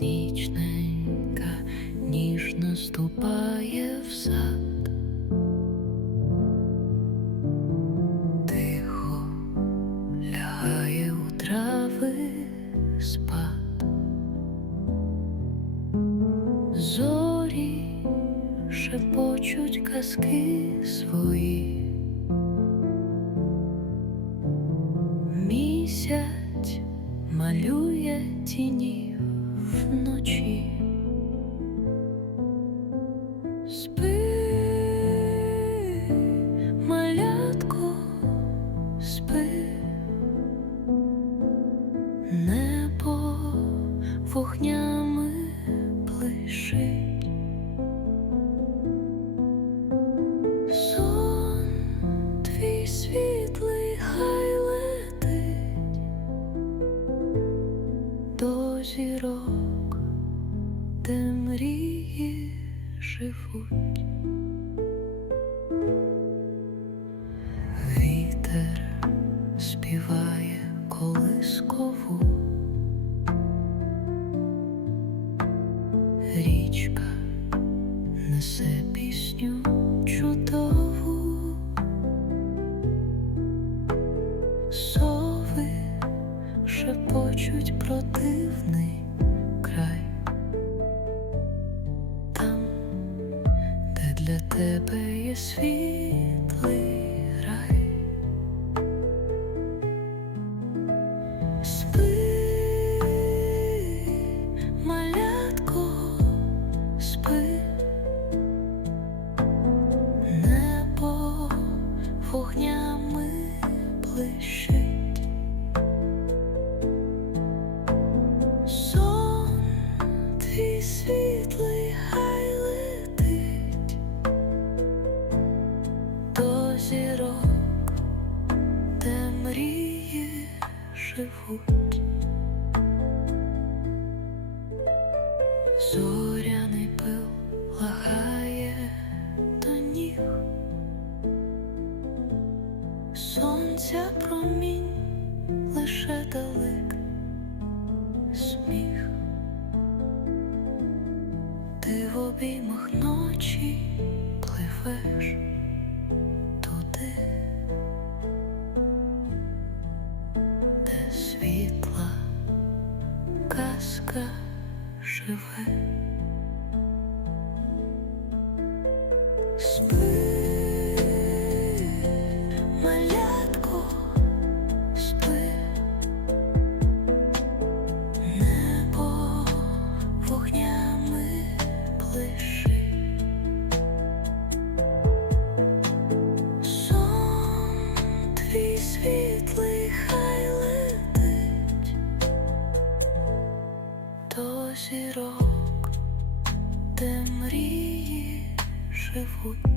нічненька, ніжно ступає в сад. Тихо лягає у трави спад. Зорі шепочуть казки свої. Місяць малює тіні вночі. Спи, малятко, спи, небо вогнями блищить. Сон твій світлий хай летить до зірок, мрії живуть. Вітер співає колискову, річка несе пісню чудову, сови шепочуть про тебе є світлий Живуть. Зоряний пил лагає до ніг, сонця промінь лише далек сміх, ти в обіймах ночі пливеш 的水位。До зірок, де мрії живуть.